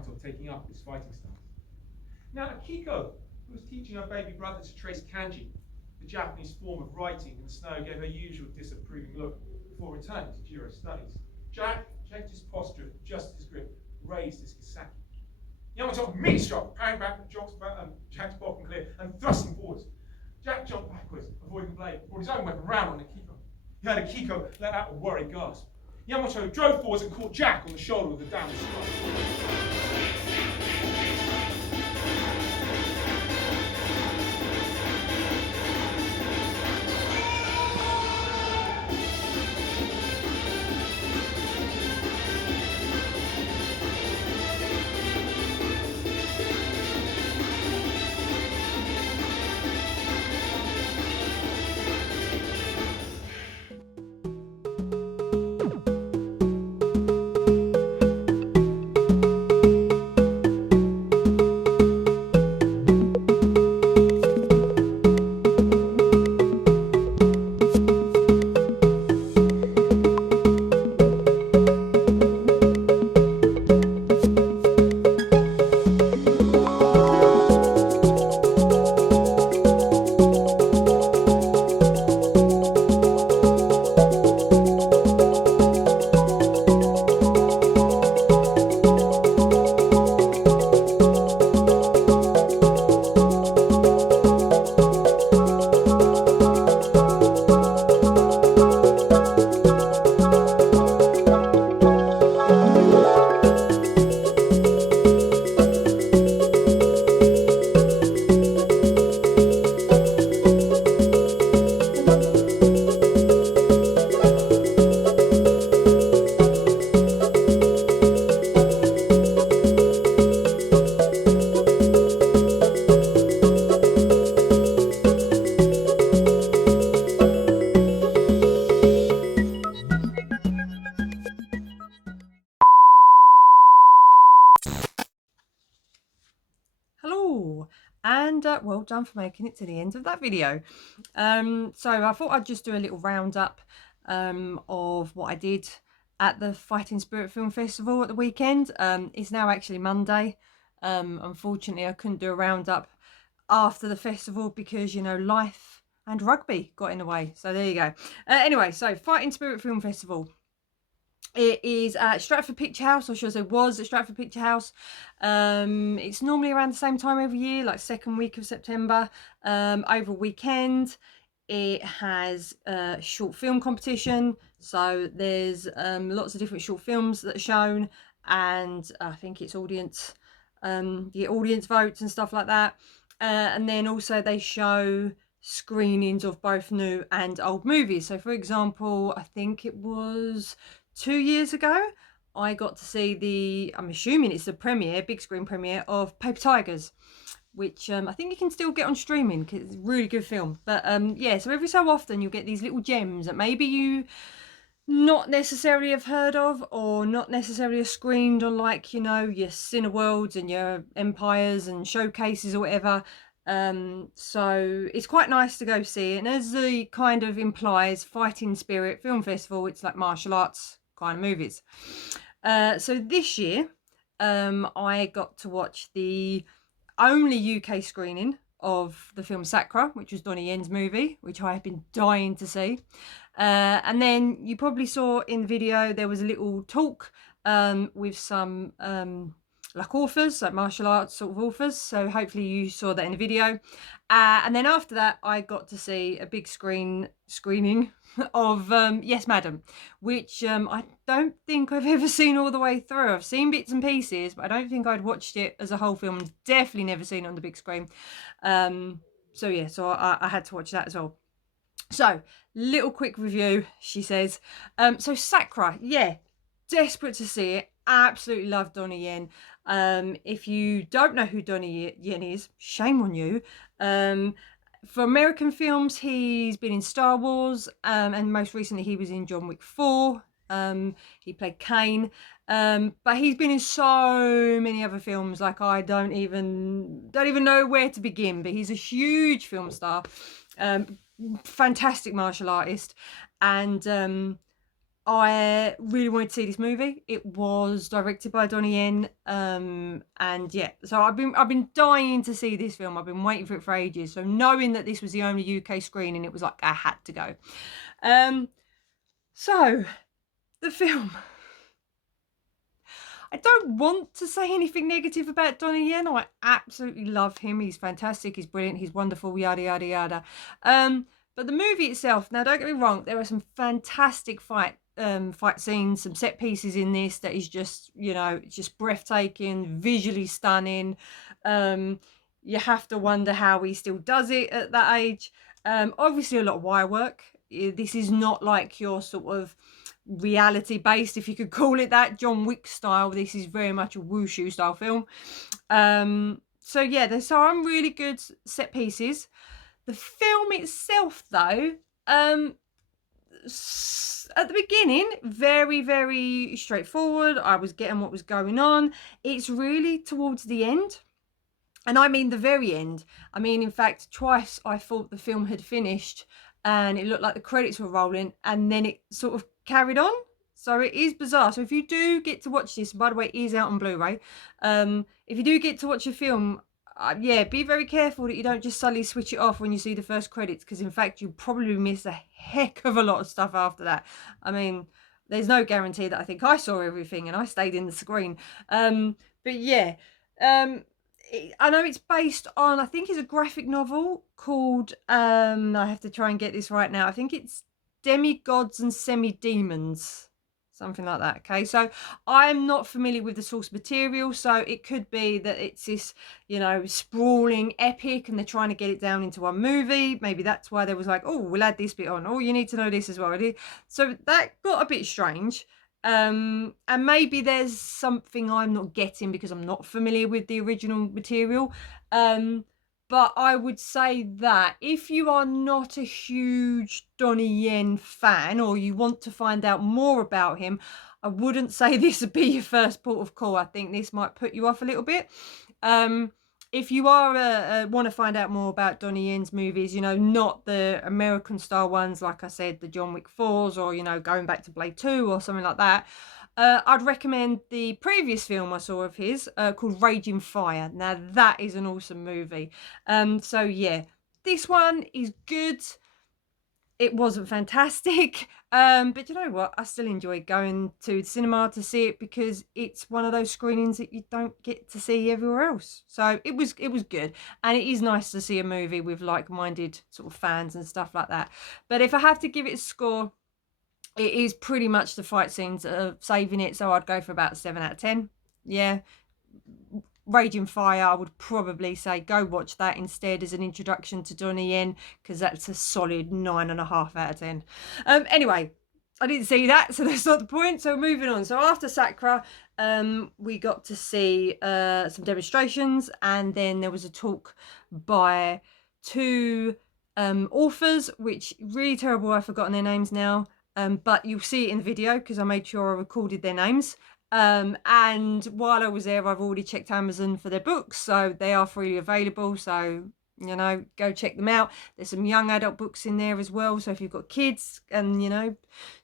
Yamato taking up his fighting style. Now, Akiko, who was teaching her baby brother to trace kanji, the Japanese form of writing in the snow, gave her usual disapproving look before returning to Jiro's studies. Jack checked his posture, adjusted his grip, raised his kisaki. Yamato immediately struck, parrying back with Jack's bottom clear and thrusting forwards. Jack jumped backwards, avoiding the blade, brought his own weapon round on Akiko. He heard Akiko let out a worried gasp. Yamato drove forwards and caught Jack on the shoulder with a downward strike. And well done for making it to the end of that video. So I thought I'd just do a little roundup of what I did at the Fighting Spirit Film Festival at the weekend. It's now actually Monday. Unfortunately, I couldn't do a roundup after the festival because, you know, life and rugby got in the way. So there you go. Anyway, so Fighting Spirit Film Festival. It is at Stratford Picture House, or should I say was at Stratford Picture House. It's normally around the same time every year, like second week of September, over a weekend. It has a short film competition, so there's lots of different short films that are shown, and I think it's audience, the audience votes and stuff like that. And then also they show screenings of both new and old movies. So for example, I think it was 2 years ago, I got to see I'm assuming it's the premiere, big screen premiere of Paper Tigers, which I think you can still get on streaming because it's a really good film. But yeah, so every so often you'll get these little gems that maybe you not necessarily have heard of, or not necessarily are screened on, like, you know, your Cineworlds and your Empires and Showcases or whatever. So it's quite nice to go see it. And as the kind of implies, Fighting Spirit Film Festival, it's like martial arts kind of movies. So this year I got to watch the only UK screening of the film Sakra, which was Donnie Yen's movie, which I have been dying to see. And then you probably saw in the video there was a little talk with some like authors, like martial arts sort of authors. So hopefully you saw that in the video. And then after that, I got to see a big screening of Yes Madam, which I don't think I've ever seen all the way through. I've seen bits and pieces, but I don't think I'd watched it as a whole film. Definitely never seen it on the big screen. So yeah, so I had to watch that as well. So, little quick review, she says. So Sakra, yeah, desperate to see it. Absolutely love Donnie Yen. If you don't know who Donnie Yen is, shame on you. For American films, he's been in Star Wars, and most recently he was in John Wick 4. He played Kane, but he's been in so many other films, like I don't even know where to begin. But he's a huge film star, fantastic martial artist, and I really wanted to see this movie. It was directed by Donnie Yen, and yeah, so I've been dying to see this film. I've been waiting for it for ages. So knowing that this was the only UK screening, it was like I had to go. So the film. I don't want to say anything negative about Donnie Yen. I absolutely love him. He's fantastic. He's brilliant. He's wonderful. Yada yada yada. But the movie itself. Now, don't get me wrong. There are some fantastic fight scenes, some set pieces in this that is just, you know, just breathtaking, visually stunning. You have to wonder how he still does it at that age. Obviously, a lot of wire work. This is not like your sort of reality based, if you could call it that, John Wick style. This is very much a wushu style film. So yeah, there's some really good set pieces. The film itself, though, at the beginning, very, very straightforward. I was getting what was going on. It's really towards the end, and I mean the very end. I mean, in fact, twice I thought the film had finished and it looked like the credits were rolling, and then it sort of carried on. So it is bizarre. So if you do get to watch this, by the way, it is out on Blu-ray. If you do get to watch a film, yeah, be very careful that you don't just suddenly switch it off when you see the first credits, because in fact you probably miss a heck of a lot of stuff after that. I mean, there's no guarantee that I think I saw everything and I stayed in the screen. But yeah, I know it's based on, I think it's a graphic novel called, I have to try and get this right now. I think it's Demigods and Semi-Demons, something like that. Okay, so I'm not familiar with the source material, so it could be that it's this, you know, sprawling epic and they're trying to get it down into one movie. Maybe that's why there was like, oh, we'll add this bit on. Oh, you need to know this as well. So that got a bit strange. And maybe there's something I'm not getting because I'm not familiar with the original material. But I would say that if you are not a huge Donnie Yen fan, or you want to find out more about him, I wouldn't say this would be your first port of call. I think this might put you off a little bit. If you are want to find out more about Donnie Yen's movies, you know, not the American style ones, like I said, the John Wick 4s, or, you know, going back to Blade 2 or something like that, I'd recommend the previous film I saw of his, called Raging Fire. Now, that is an awesome movie. So yeah, this one is good. It wasn't fantastic, but you know what? I still enjoyed going to the cinema to see it, because it's one of those screenings that you don't get to see everywhere else. So it was good, and it is nice to see a movie with like-minded sort of fans and stuff like that. But if I have to give it a score, it is pretty much the fight scenes that are saving it. So I'd go for about 7 out of 10. Yeah. Raging Fire, I would probably say go watch that instead as an introduction to Donnie Yen, because that's a solid 9.5 out of 10. Anyway, I didn't see that, so that's not the point. So moving on. So after Sakra, we got to see some demonstrations, and then there was a talk by two authors, which really terrible. I've forgotten their names now. But you'll see it in the video because I made sure I recorded their names. And while I was there, I've already checked Amazon for their books, so they are freely available. So, you know, go check them out. There's some young adult books in there as well. So if you've got kids and, you know,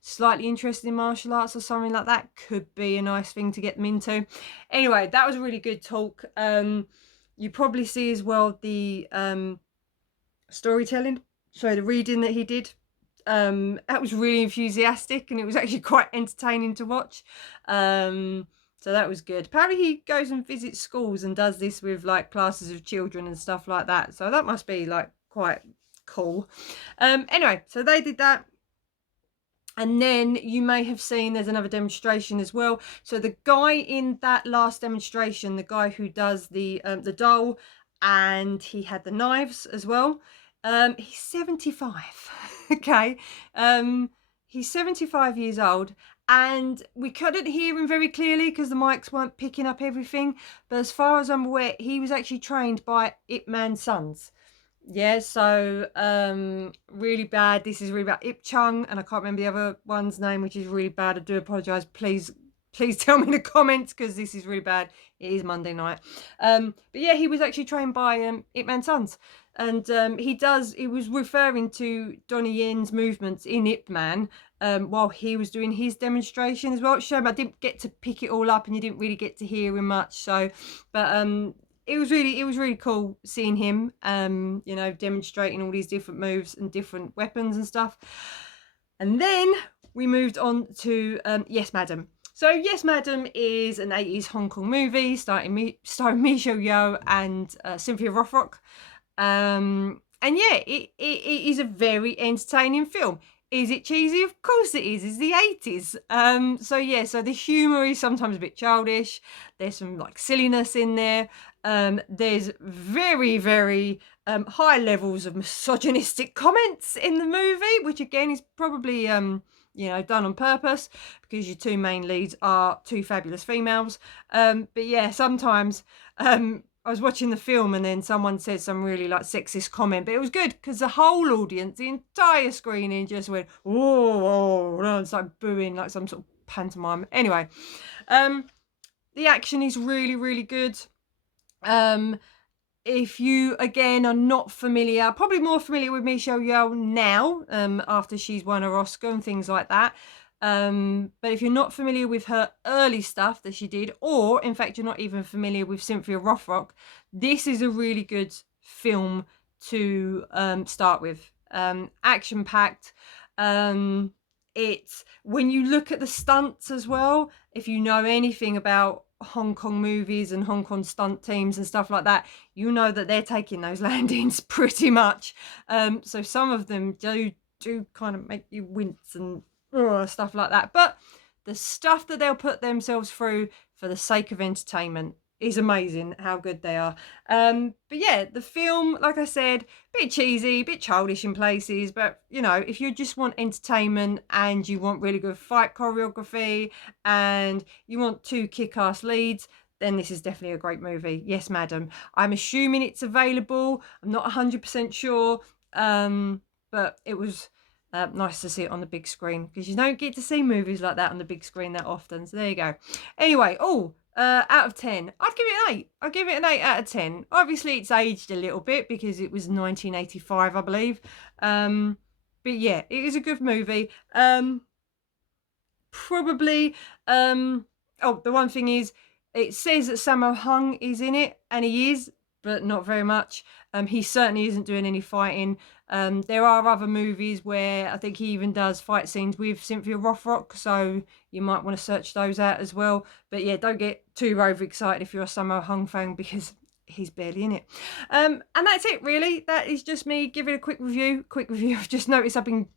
slightly interested in martial arts or something like that, could be a nice thing to get them into. Anyway, that was a really good talk. You probably see as well the storytelling, so the reading that he did. That was really enthusiastic, and it was actually quite entertaining to watch. So that was good. Apparently he goes and visits schools and does this with like classes of children and stuff like that. So that must be like quite cool. Anyway, so they did that. And then you may have seen there's another demonstration as well. So the guy in that last demonstration, the guy who does the doll, and he had the knives as well. He's 75. Okay. He's 75 years old, and we couldn't hear him very clearly because the mics weren't picking up everything. But as far as I'm aware, he was actually trained by Ip Man's sons. Yeah, so really bad. This is really bad. Ip Chung, and I can't remember the other one's name, which is really bad. I do apologise. Please tell me in the comments, because this is really bad. It is Monday night. But yeah, he was actually trained by Ip Man's sons. And he was referring to Donnie Yen's movements in Ip Man while he was doing his demonstration as well. Shame I didn't get to pick it all up and you didn't really get to hear him much. So, but it was really cool seeing him, you know, demonstrating all these different moves and different weapons and stuff. And then we moved on to Yes Madam. So Yes Madam is an 80s Hong Kong movie starring Michelle Yeoh and Cynthia Rothrock. And yeah, it is a very entertaining film. Is it cheesy? Of course it is. It's the 80s. So yeah, so the humour is sometimes a bit childish. There's some like silliness in there. There's very high levels of misogynistic comments in the movie, which again is probably you know, done on purpose because your two main leads are two fabulous females. But yeah, sometimes I was watching the film and then someone said some really like sexist comment, but it was good because the whole audience, the entire screening just went, oh, and started booing like some sort of pantomime. Anyway, the action is really good. If you again are not familiar, probably more familiar with Michelle Yeoh now, after she's won her Oscar and things like that. But if you're not familiar with her early stuff that she did, or in fact you're not even familiar with Cynthia Rothrock, this is a really good film to start with. Action packed. It's when you look at the stunts as well, if you know anything about Hong Kong movies and Hong Kong stunt teams and stuff like that, you know that they're taking those landings pretty much. So some of them do kind of make you wince and stuff like that. But the stuff that they'll put themselves through for the sake of entertainment is amazing how good they are. But yeah, the film, like I said, a bit cheesy, a bit childish in places, but you know, if you just want entertainment and you want really good fight choreography and you want two kick-ass leads, then this is definitely a great movie. Yes, Madam. I'm assuming it's available. I'm not 100% sure, but it was nice to see it on the big screen because you don't get to see movies like that on the big screen that often. So there you go. Anyway, out of 10, I'd give it an 8. I'd give it an 8 out of 10. Obviously, it's aged a little bit because it was 1985, I believe. But yeah, it is a good movie. Probably, oh, the one thing is, it says that Sammo Hung is in it, and he is, but not very much. He certainly isn't doing any fighting. There are other movies where I think he even does fight scenes with Cynthia Rothrock, so you might want to search those out as well. But yeah, don't get too overexcited if you're a Sammo Hung fan because he's barely in it. And that's it really. That is just me giving a quick review. I've just noticed I've been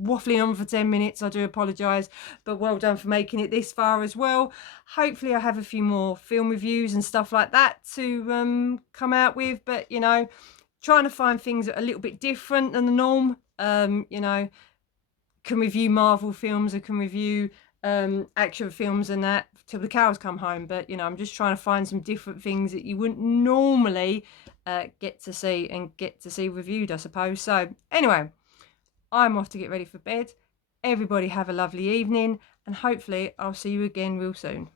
waffling on for 10 minutes. I do apologise, but well done for making it this far as well. Hopefully I have a few more film reviews and stuff like that to come out with, but you know, trying to find things that are a little bit different than the norm. You know, can review Marvel films, I can review action films and that till the cows come home, but you know, I'm just trying to find some different things that you wouldn't normally get to see reviewed, I suppose. So anyway, I'm off to get ready for bed. Everybody have a lovely evening, and hopefully I'll see you again real soon.